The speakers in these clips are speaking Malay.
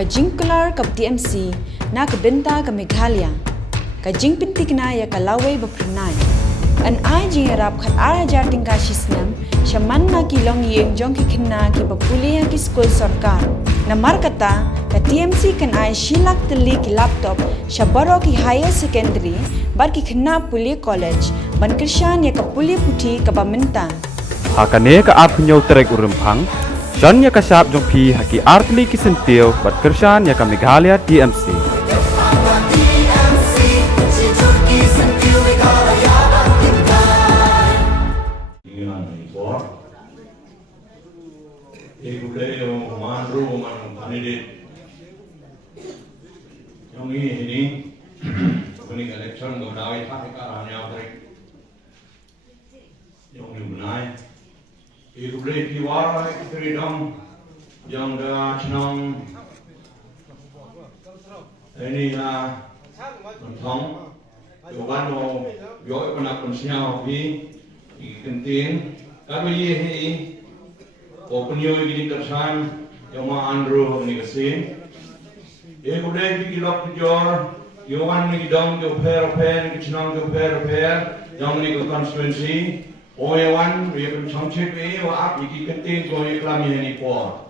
ka jingkular ka TMC na ka benta ka Meghalaya ka jingpintik na ya ka laway bapranay an ay jingarap khat arajar tingka shisnam shaman na kilong yeng jong ki khinna ki bapuliya ki school sorkar na markata ka TMC kan ay shilak tali ki laptop shabaro ki higher secondary bar ki khinna puli college ban krishan ya ka puli puthi ka baminta hakane ka apnyo trek urempang Shan ya kasap jong pi haki artli ki sentil bat kershan ya ka Meghalaya TMC. Pyndam yong chnong ini thong yo ban yo panap pansiao pi kentin kami he openyo gini kersan yo ma andro ni kesin e kude ki lok jor yo wan ni dong yo per ni chnong yo per yong ni constituency Oyawan, we have some chip, or up, you can think of your clammy any poor.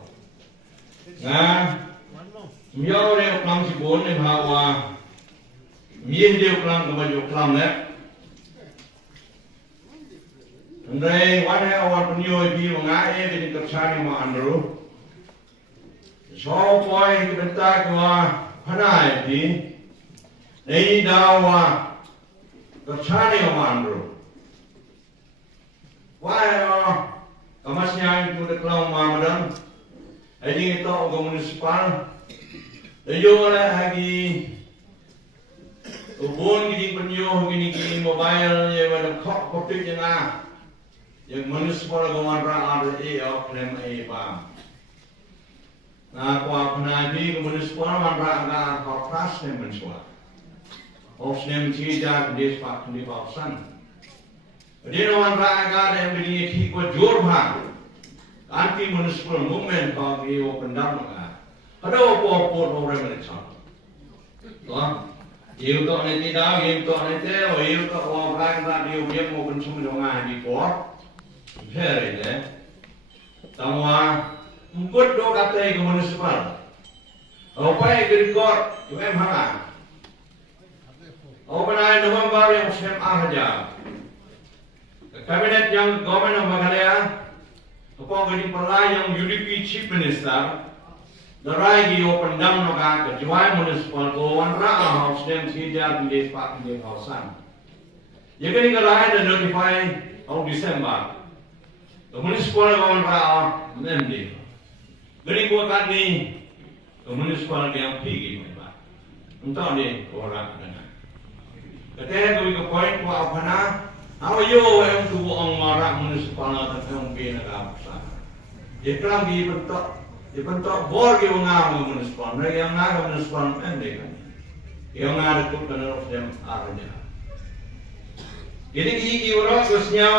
Now, Mio clumsy bone and how me deal clam about your clam there. And they one hour from you, if you are not able to shine him Andrew. So, boy, you can talk to Hanai, they now the shining of Andrew. Why kamasnya itu deklam Ramadan, ini itu Municipal, Laloo lagi, ubun gini penyuh gini mobile yang ada kok kopi jena, yang Municipal wanrah ada klaim paidbah. Nah, kuah penabi Municipal wanrah ada kok keras yang mencuat, opsnem cija di sepak di kawasan. Dia orang rakyat yang beri hikmat jurham, anti municipal movement bagi pyndam mereka. Ada apa-apa orang mereka. Tuan, itu nanti dah, itu nanti, itu orang rakyat dia punya mau konsum dengan di port, fair ini. Semua mungkin dua kata ke municipal. Apa yang direkod, itu mana? Apa yang November yang saya aja. Kabinet yang Government of Meghalaya, upon getting Palai yang UDP Chief Minister, the Ragi open down Noga, the July Municipal, go one Ra'a House, then Sija, the days back in the house. You're getting a line and notify of December. The Municipal one Ra'a, Monday. Getting go katni, the Municipal game piggy. Untoni, or Rakana. The day we go point to Apana. How you yang tu orang marah municipal atau yang bina kawasan? Ikram dibentuk bor di orang municipal, mereka yang orang municipal endek kan? Yang ada tu penerus yang arahnya. Jadi kiki orang khususnya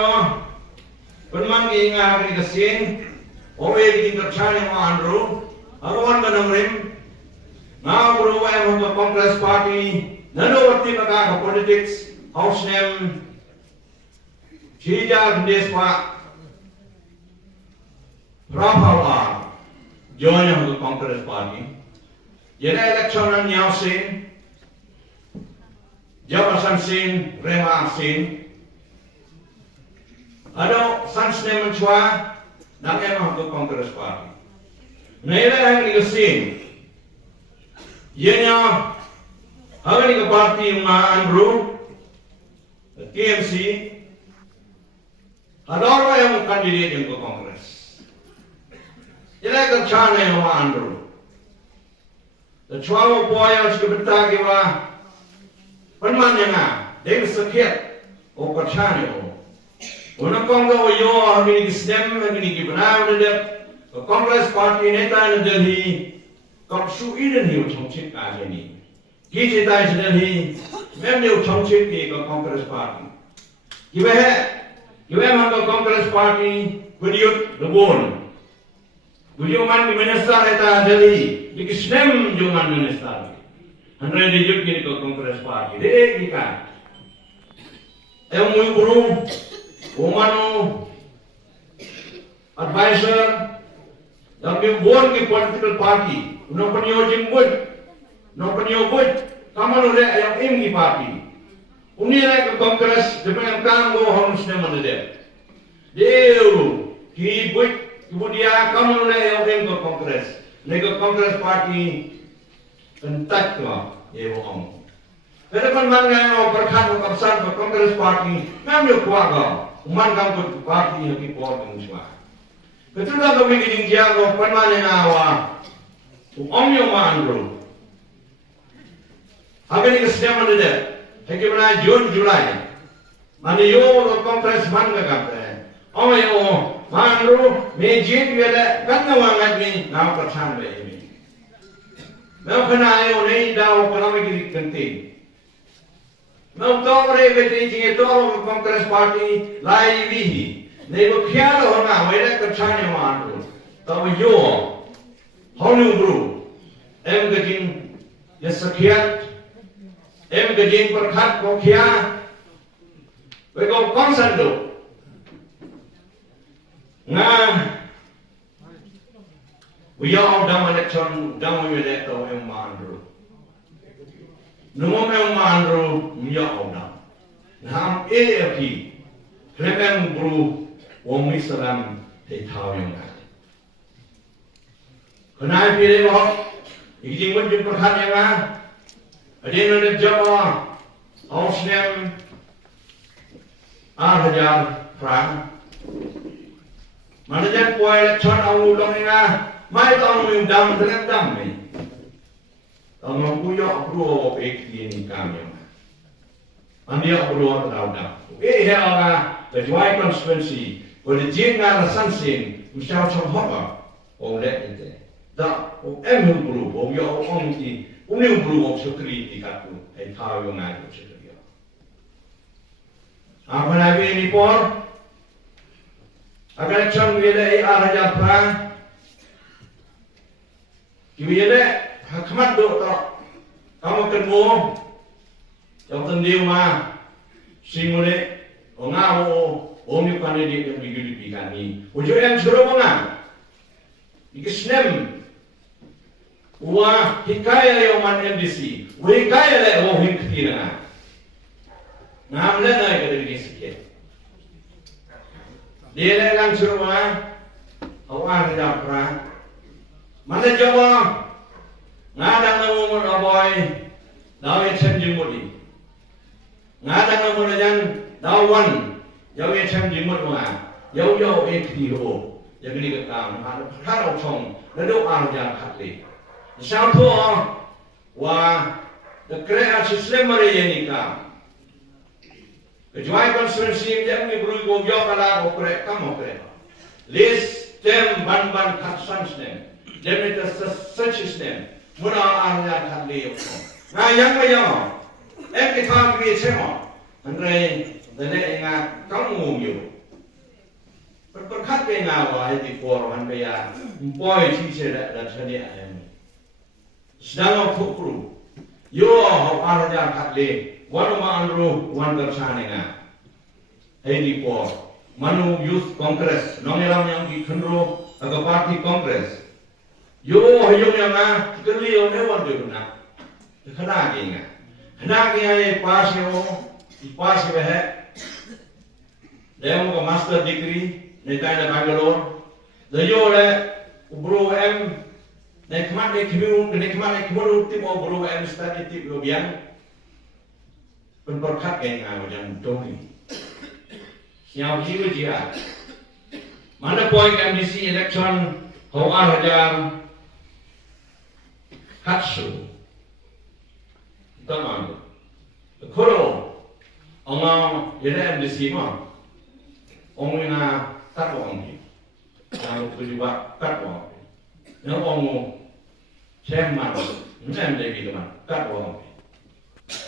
perman ingat hari kesin, orang yang tercari Andrew, awan menengrim, now berubah yang Congress Party, nado waktu mereka politics, house name. Sija des Pak Rafawa join the Congress Party. Jadi election yang sin, jabatan sin, rema sin. Ada sans nemen cua, nak emang ke Congress Party. Nela yang sin, ianya hari ke parti Andrew, TMC. Ada orang yang kandidat yang ke Kongres. Jadi kerjaan yang Andrew. Tercuali boy yang sudah bertagi wah, penman yang dia sekiat, kerjaan yang. Untuk Kongres yo hari ini kisnem, hari ini benar benar. Kongres parti neta yang Delhi, kapsu ini nih ucapcik aja nih. Kita tahu Delhi, memang dia ucapcik di Kongres parti. Gimana? Kita memang Kongres parti beriut lebon. Bujuman di minister eta Delhi, di kisnem juman minister. Andre di juk ni ko Congress Party. Dek kita. Muy guru, umano, advisor, yang membuat ke political party, no penyojem buat, no penyobut, kamu nolak yang im party. Unira ke Congress dengan kamu harus nama dia. Dia buat kemudian kamu nolak yang im ke Congress, nego Congress party entak lah, dia orang. Jadi mana berkat keputusan Congress Party, memang kuat umat kamu parti yang dibuat semua. Ketika kami ingin jaga mana nawa, yang mandro. Agar ini kesediaan ada, bagaimana Jun Julai, mana yo Congress mana kata, yo mandro, mejit dia kan nawangan ni nama percaya ini. Memang kena yo ni dah kalau begini penting. Não tomo repetindo todo o Congress Party lá e vi, nem o que era o nome era que tinha mandado. Então eu, honu guru, gadin yasakiat, gadin berkat kokia, bego konsendo, nga, we all dam election, dam we electo mandro. Numa meu mandro miyaona. Nam AFP. Klemem bru wong Islam te thao yong ka. Kanai pi le bo. Iging mun jin prakhat yang a. Adin ne jawa. Ausnem 8,000 franc. Mana jan poi le chon au dong ni na. Mai tong mi dam drem dam ni. Tolong punya bro ini kami. Anda bro tahu dah. Hela the Joy constituency, boleh jengar sansin, misal contoh oleh itu. Dah, bro, ya orang ini, bro sekali dikatu, tahu yang ada sekali. Apa lagi ini por? Agar cang dia araja perang, dia Hakmat dok tak, kamu ketemu, yang tendil mah, simule, ngawo, omni kandidat yang digedikan ni, ujung yang suruh mana, ikisnem, wah hikaya yang mana MDC, hikaya le wahing ketina, ngamle naik dari ini sikit, dia le lang suruh mana, awak ada perang, mana jawab. Ngadang namu mun aboy dawe chen jimudi ngadang namu najan dawan yawe chen jimud ma yau ekti ho yagni ka kam ha chong nado ar ja khatli sao tho wa the great system mari yani ka Joy constituency yang mi bru go yo kala go kre kam ho kre list tem ban khat san snem dem it such system Muna arnya khatli yo. Nga yang mayo. Kita kiri cema. Andre dene nga kamu yo. Berkat ke nga wa di forum be ya. Boy teacher da chani ayam. Sedang pukru. Yo arnya khatli. Wanu ma anru wan bersane nga. Di forum. Manu Youth Congress. Nongelam yang di kendro aga party Congress. Yo hayong yang ah kali yo ne wan de na khana ge nga khana ge ye pass yo he le mo master degree ne ta na Bangalore de yo le bro em ne khmat ne khmu ti mo bro em study ti yo bian pen berkat ge nga wan dong ni siao ji ji a mana point MDC election ho ar Hatsu, tamam. Kalau orang yang MDC mah, orang yang tak orang ni, yang kedua tak orang, yang orang chairman, macam lagi tu mah tak orang.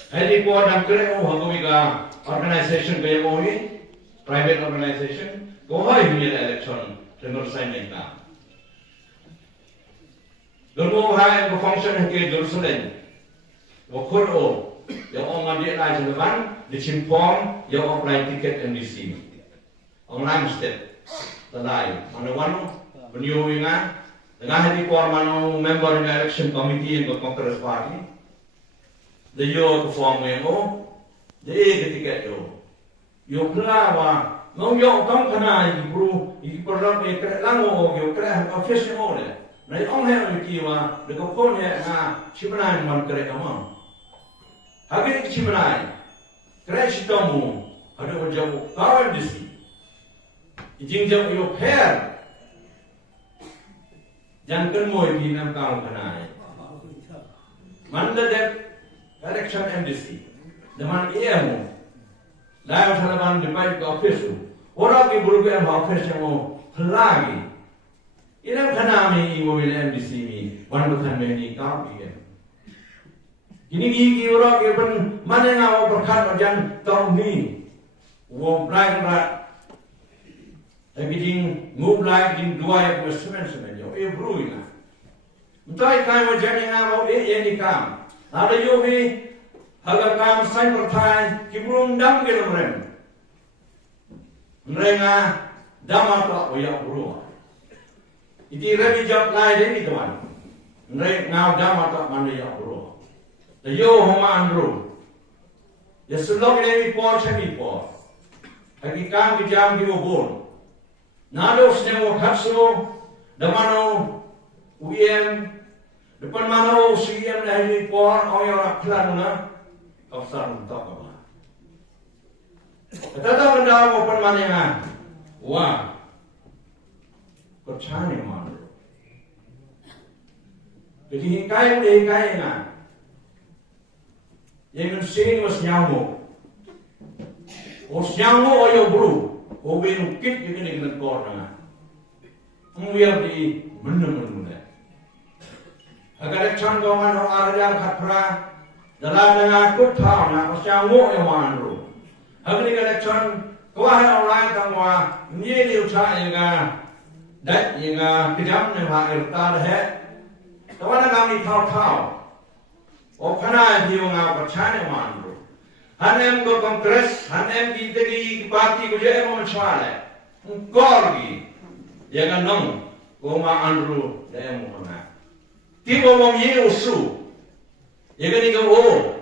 Hari ko dalam kerja orang kita organisation kaya orang, private organisation, kau hari ni election, tengok saya ni kan. Lalu hai berfungsi ke Jerusalem. Waktu yang orang dia lain jalan, dicimpong yang apply tiket MDC. Online step, terlain. Mana penyuingan dengan hari mana member in election committee yang Congress party. The yo perform yang the tiket yo kelawa. Ngau yo tong kena ibu perlu kerana yo kerana office yang ada. Nai orang yang kiwa dekat pun yang cimenai man kerana kamu. Hari cimenai kerana sitamu ada orang kawan di sini. Jingjau yo pair. Jangan kemoy di nam kau kenai. Mana dek election MDC. Dengan mu. Lain salaman dipakai ke office. Orang yang berusaha office yang mau lagi. Ini kenami mobil MDC ni. Wan bukan meni kau ni. Ini gigi orang yang pun mana ngau berkat macam tahun ni. Wong lain rat. Tapi jing move like jing dua yang semen jo. Bro ina. Mentai kai macam ni ngau yang ni kam. Ada yo ni harga kam sai pertai kibrung dam ke lemrem. Mereka dama tak oyak bro. Iti rebi job lain ni tuan. Mereka ngau dama tak mana ya bro. Yo homa bro. Ya sulok ni por chami por. Hagi kam ki jam ki bol. Nado seneng wakaslo, damano UM, depan mana UM dari por, orang aklan na, kafsar untuk apa? Kata benda depan mana yang, wah, kacau ni mana? Jadi hikai na, yang sini was nyamu, oyo bro. Obin kit juga dengan korna. Mungkin di mana. Agar cang kawan orang arja khatra, dalam dengan kutha na usiamu yang manru. Agar ni cang kawan orang tangwa ni diucap yang dat yang kejam yang Wyrta dah. Kawan kami tahu. Okana dia ngapa cang yang manru. Hanem go Congress, hanem kita di parti ko je mo chwale. Korgi. Yang nong ko ma Andrew le mo na. Ti mo mo ye usu. Yang ni go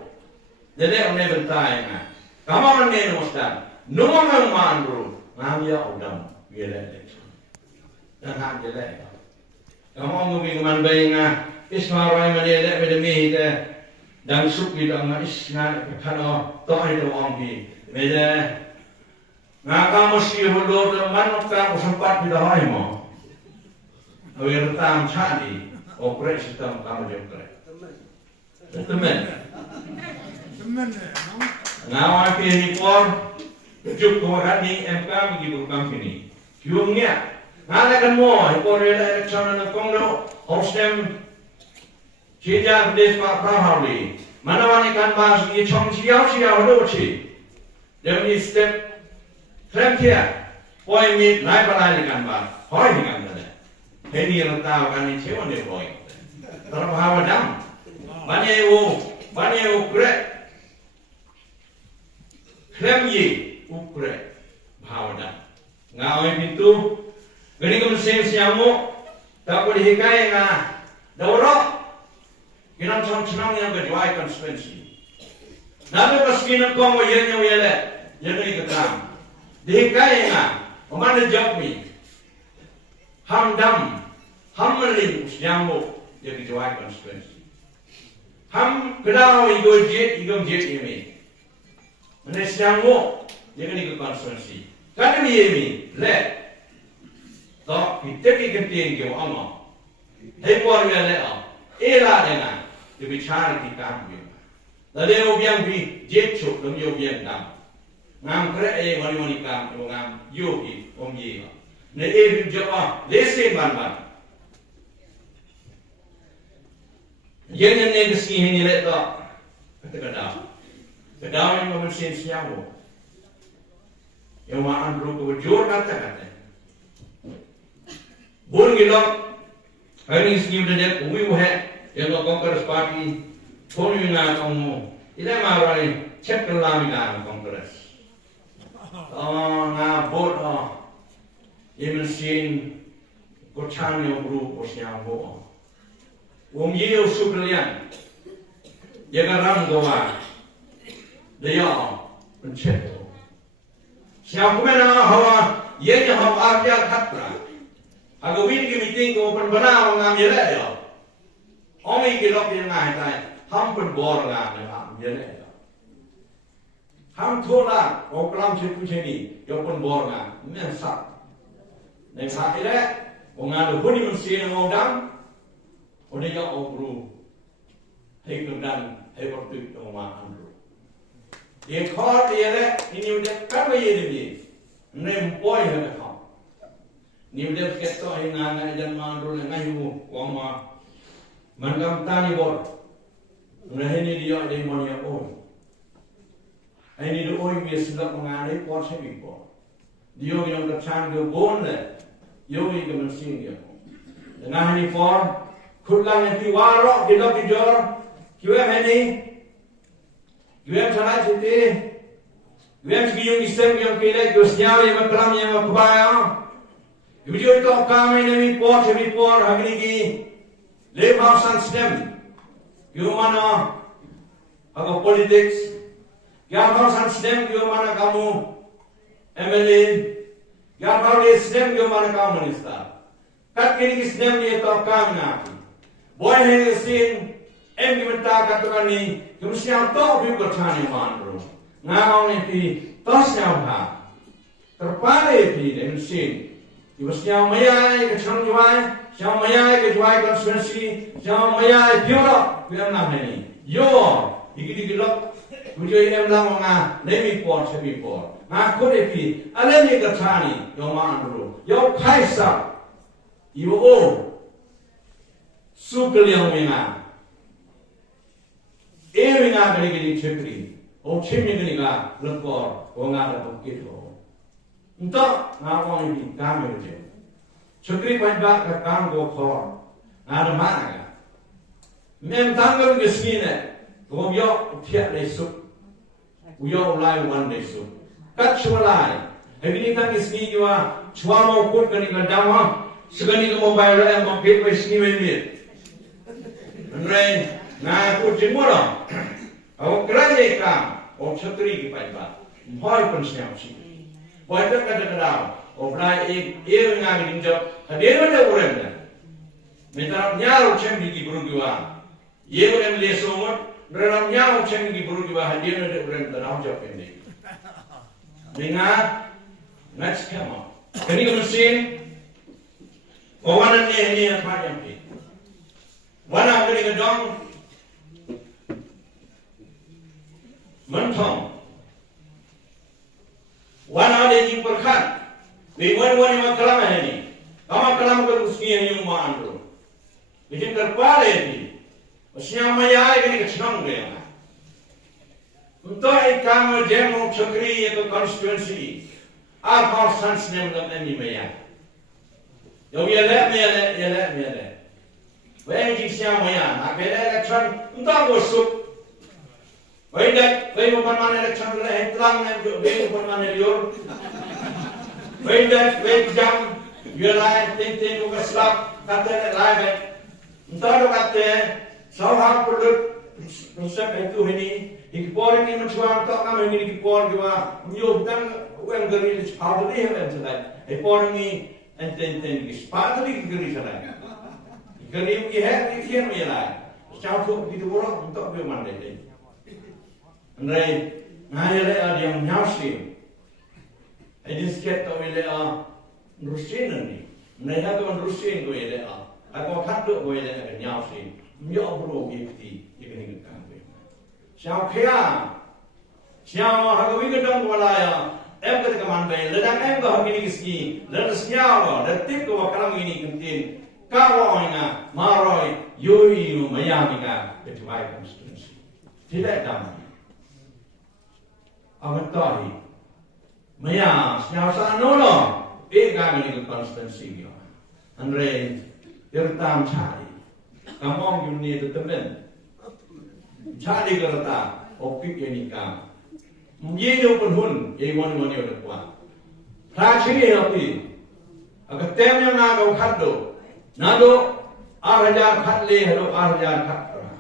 dele one bentai na. Kama ne no sta. No ma Andrew. Ngam ya odam. Ye le. Dan ha je le. Kama mo mi man bai nga. Ismarai man ye le me de mi de. Dan suk di dalam isnad kerana toh itu orang di meja. Ngaka mesti hulur man tak sempat di dalam mo. Wyrta cari operasi sistem kamu jemput. Teman. Ngawa kini por juk koran ni MK begitu kami ni. Jumnya. Ngalakan mo por election na konglo hostem. Sejak desa Prahari, mana wanikan bahas ini ciao lucu. Demi step frontier, poin ini naik balaikan bahas, poin ini kan ada. Ini yang tahu kan ini cewek ni poin. Terbawa dam, banyak ukret, kremye ukret, bawa dam. Ngawin itu, gini kemudian siamu, tak boleh hikai ngah, daurok. Kita senang yang berjuai konstitusi. Nabi paskin kau mau yang ikutram. Dihikai nga, mana job ni? Hamdam, hammelin usjamu yang berjuai konstitusi. Ham kedau igom jet ini. Mana usjamu yang ikut konstitusi. Kan ini le. Tak kita kentiin kau amma. Hepor le Ela dengan dibicara di kami. Lalu yang bi jecuk dan yang dam. Ngam kerja mani kam, ngam yogi ye. Ne ebim jawab lesen ban. Yang ni kesini ni letak kata kedau yang mesin siamu. Yang maan bro ko jor kata. Bun gilok Hari ini sudah umi uhe yang Congress Party phone nga kamu. Ila marai check kelam nga Congress. Nga vote yemen sin ko chan yo group ko siang bo. Ye suklian. Ye garam gowa. Dia pencet. Siang kumena hawa ye nya hawa dia khatra. Ago win ki meeting ko pen bana ngam ye le yo. Omi ki lok ye ngai tai ham pen bor nga ngam ye le yo. Ham thola o klam che pu che ni yo pen bor nga men sa. Nei sa ile o nga do huni mun sin ngom dam. O de yo o bru. Hei kun dan hei por tu to ma andru. Ye khor ye le ni de ka ye de ni. Nem poi he ka. Ni de keto ai nga nga jan ma andru le ngai hu wang ma. Man kam tani bor. Ngai ni dia de mon ya o. Ai ni do oi mi sidap nga nei por se bi por. Dio ni on chan go bon le. Yo ni ko man sin dia. Nga ni por khutlang ni warah di dok di jor. Kiwe meni. Kiwe chana chiti. Kiwe chiyung isem yang kile gusnya yang makram yang makbaya. Video itu kami ni report hari ni labor system. Kiwe mana agak politics. Labor system kiwe mana kamu MLA. Labor system kiwe mana kamu minister. Kat kini system ni itu kami nak. Boy hari sin em kita katakan ni kemudian tahu juga cani mandro. Ngau ni pi tasnya bah. Terpare pi demsin. Kemudian mayai kecang juai, siang mayai kejuai konstitusi, siang mayai biara biar nak ni. Yo, ikut lok. Kemudian em lang ngah nemi por sebi por. Ngah kode pi alam ni kecani yo mandro. Yo kaisa. Yo o. Sukul yang menga. Menga kali kali cekri. O cemi kali ka lekor. O ngah dapat gitu. Entah ngawang ini kami je. Cekri paidbah ke kam go kor. Ngah mana ka. Mem tanggal ke sini. Kau yo tiap lesuk. Uyo ulai wan lesuk. Kat cualai. Hari ni kan kesini jua. Cua mau pun kali ka dama. Segani ke mobile em mampir ke sini menit. Nai, na aku jemur. Aku kerja kam, aku cetri kita iba. Mohon pensiun sih. Boleh tak kata-kata. Aku pernah ngami injak. Hadir mana orang dah. Minta nyaru cembi di buru jiwa. Ye orang lesomot. Dalam nyaru cembi di buru jiwa. Hadir mana orang dah nak jawab ini. Dengar, next come on. Kini kemudian, kawanan ni apa yang ni? Wana kini kedong mentong. Wana ada yang perkat. Biwan yang kelam ini. Kamu kelam ke usia yang mandro. Bikin terpare ini. Usia maya ini kecang dia. Untuk kamu demo cekri itu konstitusi. Apa sans nem ini maya. Yo yele. When you see my aunt, I get election, don't go soup. When that, when you put on election, and long and you put on your. When that, when jump, you lie, think you can slap, cut that live. Don't look up there, somehow put it, step into him. He pouring him into our talk, I'm going to pour you are. You've done when the village how to live into that. He pouring me and then he's part of the village. Kerja kita ni kian macam Sejauh tu kita orang untuk bagaimana ini. Andai ngaya le ada yang nyausin. Ini sikit tu le rusin ni. Andai tu rusin tu le aku khatuk tu le nyausin. Mio bro gifti ini kita kan. Sejauh kia, sejauh aku ingin dong walaya. Em kata kaman bayi, ledang em kau begini kisni, ledang sejauh, detik kau kalam ini kentin. Kawa ina maroi yoi no mayamika betuai konstitusi. Tidak damai. Amat tahi. Maya senyasa nolo. Ega ni konstitusi dia. Andre Wyrta cari. Kamong yung ni temen. Cari kereta, opik yang nikam. Mungkin pun hun, yang mana udah kuat. Terakhir api, agar tem yang nak kau kado, nado arajar katle, halo arajar katra.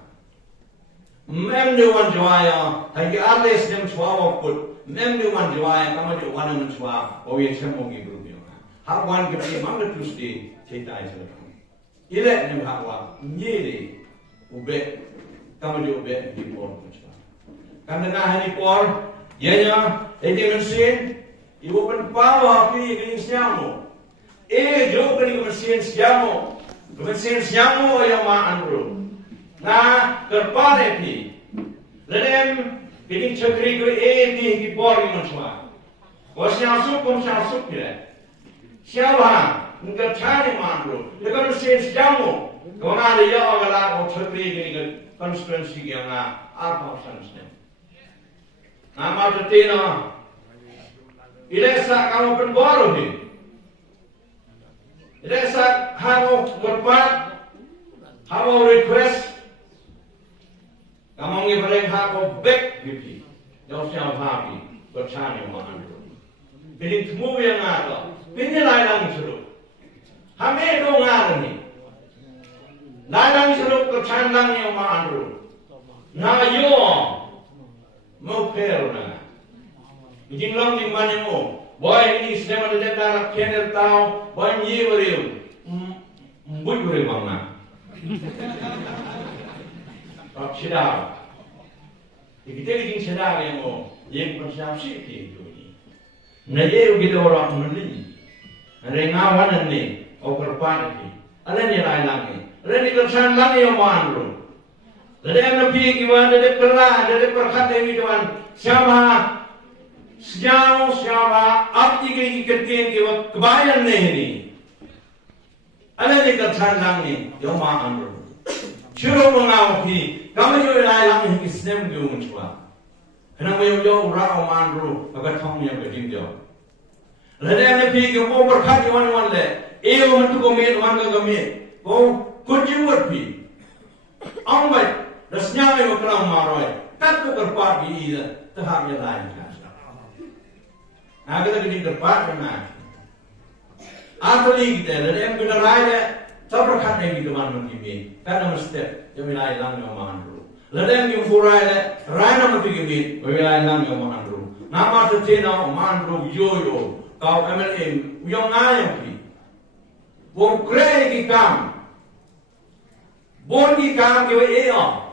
Mem dewan jawaya, hagi arles dem suawa put. Mem dewan jawaya, kamu dewan yang suawa, oh ye semua gitu dia. Hak wan kita mana terus di cerita itu. Ilek ni hawa, nyeri, ubek, kamu dia ubek di pon macam. Karena hari pon, ianya, mesin, ibu pun pawa api kini siamu. Jo kini mesin siamu yang maanru. Na kerpane pi, ledem kini cakri ko di pon macam. Kau siasuk kira. Siapa? Engkau cari maanru. Lepas mesin siamu, kau ada ya agak kau cakri kini konstituensi yang apa sahaja. Nama tertina, ilesa kamu penbaru ni. Ilesa kamu berpat, kamu request, kamu ngibareng kamu back gitu. Jauh siapa happy, bercanda mana tu. Pilih semua yang ada, pilih lain suruh. Kami dong ada ni. Lain suruh bercanda yang mana tu. Na yo. Mau fair na. Ijin long di mana mo. Boy ini sedang ada dalam channel tahu. Boy ni beriu. Mbut beriu mana. Tak sedar. Kita ijin sedar yang mo. Yang persiapsi itu ni. Naye kita orang meli. Rengawan ni. Overpan ni. Ada ni lain lagi. Ada ni kersan lagi yang mana. Dari nabi kiwan dari kerah dari perkat demi kiwan siapa abdi kini kertiin kiwan kebayang ni ada ni kerjaan ni yang makan dulu curu mengawasi kami juga lain lagi sistem kiwan cua kenapa yang orang makan dulu agak thong yang begini dia dari nabi kiwan perkat kiwan le mentu komen wan kami kunjungan pi angbat Rasnya yang kerana maroi, tak tu kerpat di ini, terhadap yang lain kan. Nah kita kini kerpat mana? Atoli kita, dan yang kita raya, tak berkat yang kita mana mungkin, karena mesti yang wilayah lang yang mana dulu. Lalu yang furai, raya nama mungkin, wilayah lang yang mana dulu. Nama tercina mana dulu, yo, kau MLA, yang ayam ni, bom kray kita, bom kita kita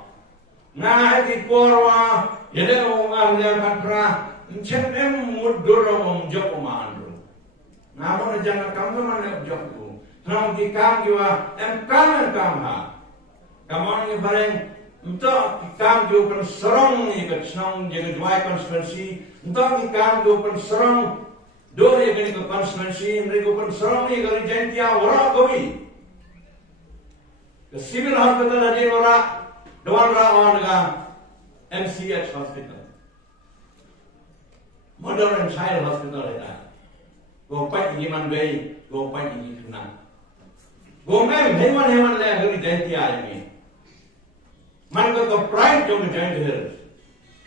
Nah, di porwa, jadi orang yang katra, macam mudur orang jok mandu. Nah, mana jangan kamu mana jokku. Kalau di kam juga, kam ha. Kamu ni barang untuk di kam juga serong ni kesenang jadi dua konstituensi. Untuk di kam juga serong dua yang ke konstituensi, mereka pun serong ni kalau jentia orang kami. Ke civil hospital ada orang. Wanrah dengan MCH hospital, modern child hospital itu. Go pai iman bay, go pai ini kena. Go hewan le agak jadi ayam. Mereka tu pride jom jadi harus.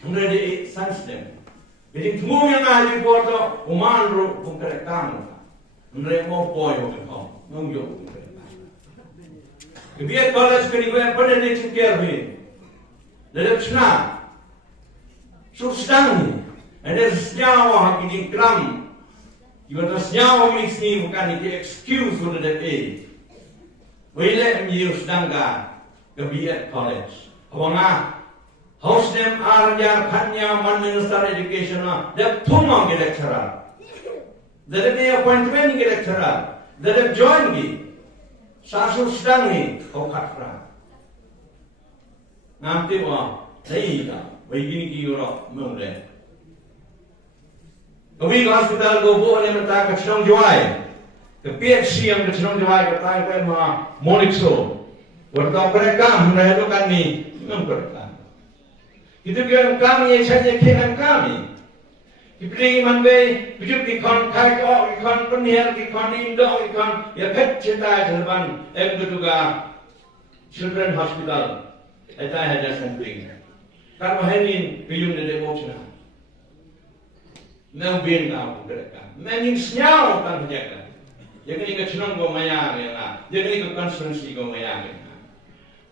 Mereka di sensitive. Jadi semua yang ada di porto, uman ru bukan kamu. Mereka mau boy bukan kau, mengjok. Biar college kini gue pada ni cekir ni, dari sana, substan ni, ada senyawa kini kram, juga ada senyawa mix ni bukan ini excuse untuk dia. Boleh menjadi sedang ke biar college. Awangah, house name arja kanya man minister education lah, dia thumam ke lecturer, dia appointment ke lecturer, dia join ni. Sasu sedang ni kau katra. Nanti wah, saya dah begini kira mula. Kami ke hospital gobo ni mereka kecenong juai. Ke PHC yang kecenong juai kata itu mah monikso. Wyrta mereka mereka kan ni mereka. Itu kan kami saja kian kami. Kipling man be, bijub kikon kai ko kikon penir kikon indo kikon ya pet cinta terban betuga children hospital. Eta ada something. Kalau henin piyun de devotion. Nang bin ka aku mereka. Mening senyau kan jaga. Jadi ni kecilon go maya ya. Jadi ni konsensi go maya ya.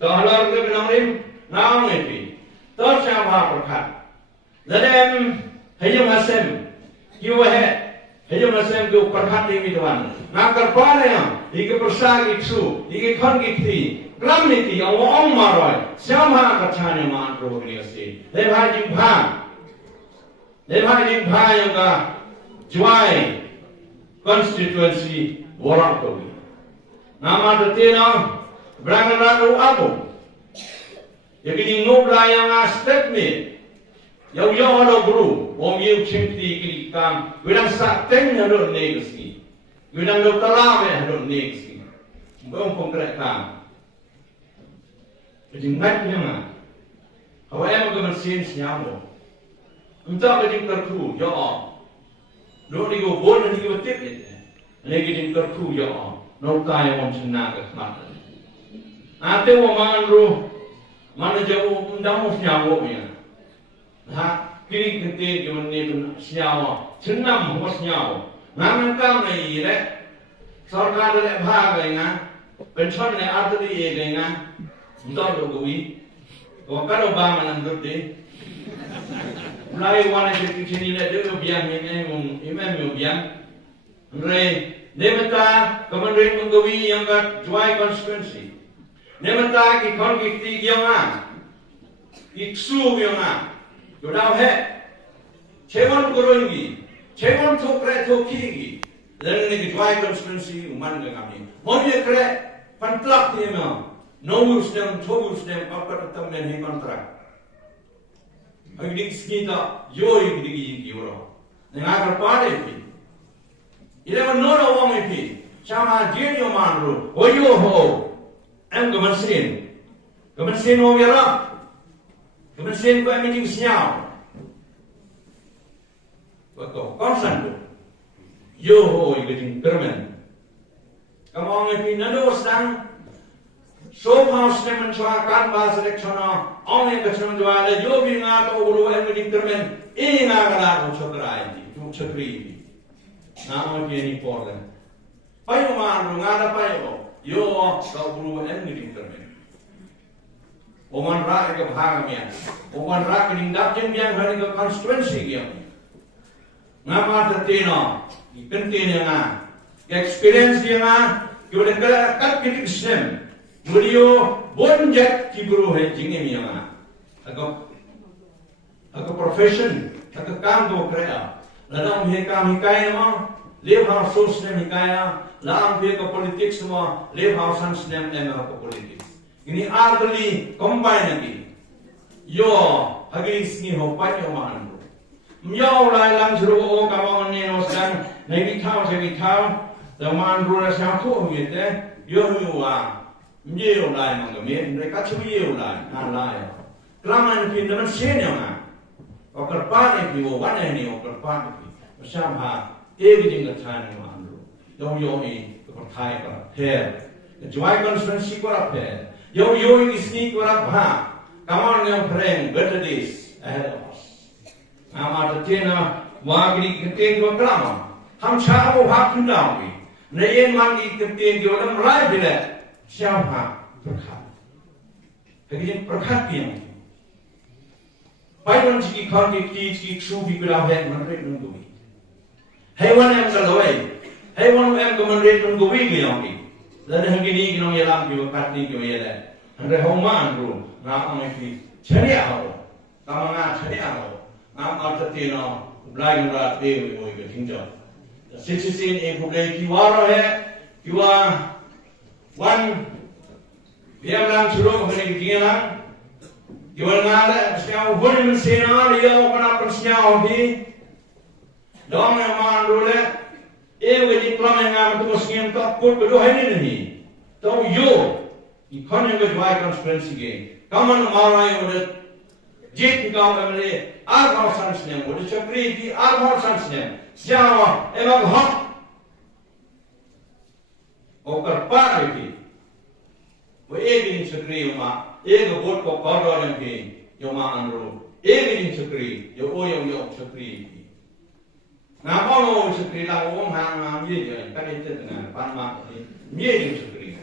To halor ke benangrim naam epi. To sama perkat. Ladem Hayung asem, kiwa he, hayung asem ke perhat ini tuan. Nakar pada yang, ike persagi ksu, ike kon gikti, kelam niti, awam maroi, siapa kacanya maan prohri asi. Lebah jing bha yang ka juai constituency warak togi. Nama tertina berangan ratu aku. Jadi ngobra yang aspek ni. Yang ada guru, orang yang cipti kirikan, kita sakten harus negasi, kita dokteram harus negasi, bukan konkretkan. Jadi macamnya mana? Kalau yang kebersihan siapa? Entah kerja terku, ya Allah. Dulu ni go bon ni go tip itu, ni kerja terku ya Allah. Nota yang macam nak kerana. Ate orang mana jauh undang siapa punya. Ha, kiri kente gimana ni siapa? Cenam hos siapa? Namun kau ni le, sorkar le bhag inga, pension le arti inga, entah logi. Kalau bama nanti deh, mulai wana jadi sini le dulu biang ini imam biang, re, nemata kemudian menggawi yang kat juai konstituensi, nemata kikon kikti yang iksu yang Yodau he, cewon kurungi, cewon thokre thoki, lalu ni juai konstituensi uman ke kami. Mungkin kere kontrak ni memang, no usnem, two usnem, apa tetap menhi kontrak. Agak sekitar yoi digi euro. Dengar berpada ini. Ia menora orang ini, sama jenyo manru, oyo ho, kemensin ho Wyrta. Kemudian kau meeting siapa? Betul, konsen tu. Yo ho, meeting permen. Kamu orang ini nado sedang shop house ni mencuakan bahasa eleksana. Orang yang kecil menjual, yo bingat atau ulu meeting permen. Ini ngagalah sorkar ini, sorkar ini. Nama ini important. Payu mana, ngada payu. Yo, kau ulu meeting permen. Wanrah ke bahagian, wanrah ke tindak yang hari ke konstituensi yang, ngapa tertina, penting yang experience yang, kita kat kita Islam, beliau bonjat kibru hejing yang, agak profession, agak kamdo kerja, lalu mereka hikaya mah, lewat sosial hikaya, lalu mereka politik semua, lewat sanksnem mereka politik. Ini artli combine lagi. Yo, hagi sini ho panyo man. Yo lai lang juru o kawan ni no san, negi thao, the man rula siapa tu gitu. Yo wa, yo lai mang kami, mereka cuma yo lai, lai. Kelaman pyndam seni orang. Okar pan itu, wana ini okar pan itu. Siapa? Egi jenggot chan man ru. Yo ni kepercayaan kerap. Juai konstituensi kerap. Yo ini kurang paham. Kawan yang friend, better days ahead of us. Nama tertina wagri keting dua kelama. Ham cakap hak hendawi. Nayen mandi keting dua dalam rai bila siapa berkat. Begini berkat yang. Paidbah jiki kau jiki subi berapa menurut nungguwi. Hewan yang kaloi, hewan yang kemenurut nungguwi yang ni. Dan hari ini kita menyelam di katni kita menyelam. Anda homan bro, nak ambil ceria ho, kamu nak ceria ho, nak tertina belai berat dewi boleh ketinggal. Sisi ini boleh kiwara he, kiwa one biar lang suruh boleh ketinggalan. Kiwa ngada sekarang boleh mensenar dia orang apa senyau di, dong yang mandul le. Jadi pelan yang tu mesti tak pun berdua ini ni. Tahu yo, ikon yang berjuai konstituensi ke. Kamu marah yang udah Jit kau emre kau sansnem, boleh cakri di kau sansnem. Siapa emang hak? Okar par lagi. Wo egin cakri yoma, bot ko kau yang ke yoma anro. Egin cakri, yo yong cakri. Nah kalau cakri lah hang ye kan itu dengan panma ye cakri.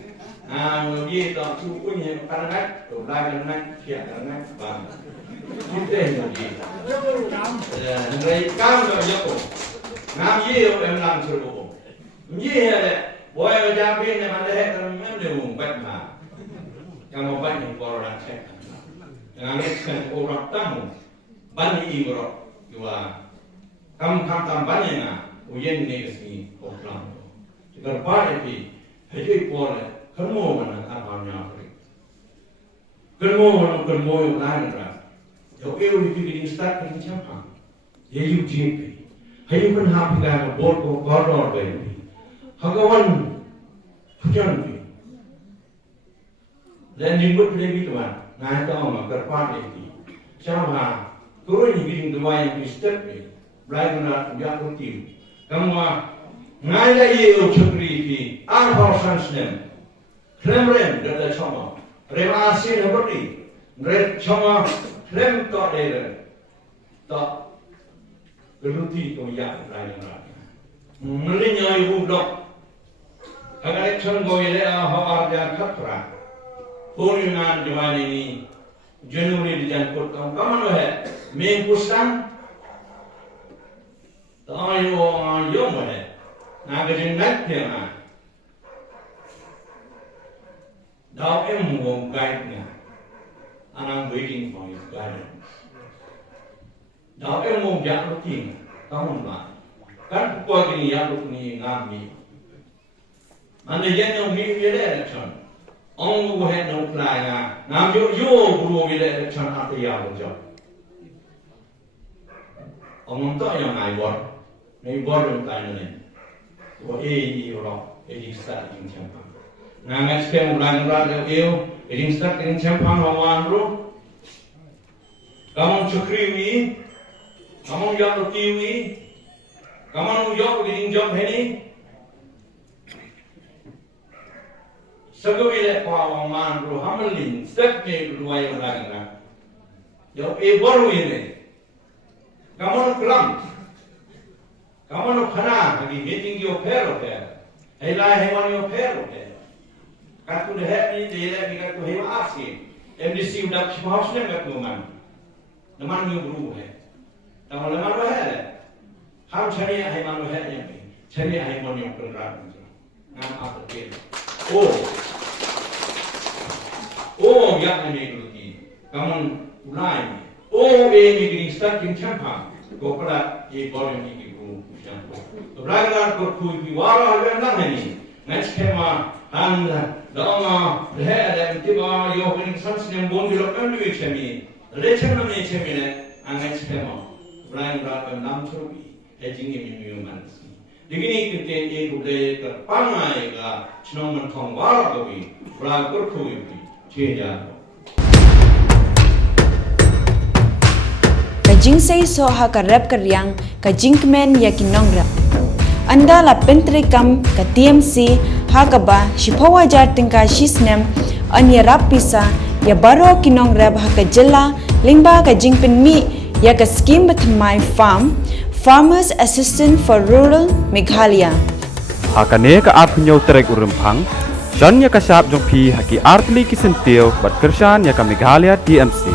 Ye tak tu punya karangan, tu lain siap karangan bang. Kita ni. Mereka tu je. Nam ye em làm suru. Ye ada. Boy macam ni mana kan memang buat mah. Kamu buat ni orang cek. Jangan kan orang tamu. Bani igro. Dua. Kamu tambahnya na. Uyen ni kesini orang. Jika pada ni, hejui boleh. Kamu mana abangnya beri. Kamu yang lain dah. Jauh itu start dengan siapa? Ye UGP. Hayu pun happy kan bot ko koror beri. Hagawan hujan beri. Dan jemput lebih tuan. Ngai tahu mak kerpat lagi. Siapa? Kau ni bikin dua yang start beri. Belai guna jatuh tim. Kamu ngai lagi cakri di arba sansnem. Kremrem dah sama. Remasi seperti. Red sama. Krem tak ada, tak geluti tu yang lain. Melinya ibu dok, agar ekson goyele awal dia katra. Purinan jaman ini, Januari dijanput kamu है, mengkusang, tayo yong है, nagajeng naik na, daw mo guide niya. And I'm waiting for his guidance. Dah apa mau jatuh ting, tahun lah. Kan kau ini yang ni ngami. Mana yang ni bila election, orang tu hen nak pelaya, ngam yo guru bila election hati ya betul. Orang tu yang ngai bor, ngai bor yang tanya ni. Kau orang, start yang siapa? Ngai sekarang ulang Ini start dengan campur hawan bro. Kamu cakriwi, kamu jatuh tiwi, kamu jauh begini jauh ini. Segala bila hawan bro, hamelin step ni dua yang lagi na. Jauh baru ini. Kamu kelam, kamu khana, lagi meeting yo fair hotel. Helai hewan yo fair hotel. Katu dah ni dia ni katu hewan asing. MDC udah cuma harusnya kat teman. Teman ni guru है. Tahu teman tu है. Ham cari hewan tu है yang ni. Cari hewan yang berat. Nama apa dia? Yang ni dulu ni. Kamu lain. Ini gini start yang campak. Kau pernah ye boleh ni guru campak. Belajar kau kui warah ada ni. Next tema anda Dama, leher tiba yo bening sansnem bon bilo emlu chemi. Lechen na me chemi ne angai chema. Blind rat nam chobi. Hedging in humans. Digini kite e gule ka pangai ga chnoman thong wara gobi. Fra kur khui cheja. Kajing say so ha ka rap karyang kajing men ya kinong rap. Anda la pentrikam ka TMC hakaba shipawa jar tingka shisnem anya rapisa ya baro kinong rab haka jilla lingba ka jingpin mi ya ka scheme my farm Farmers Assistant for Rural Meghalaya hakane ka apnyo trek urempang John ya ka sap jong pi haki artli kisentil bat kershan ya ka Meghalaya TMC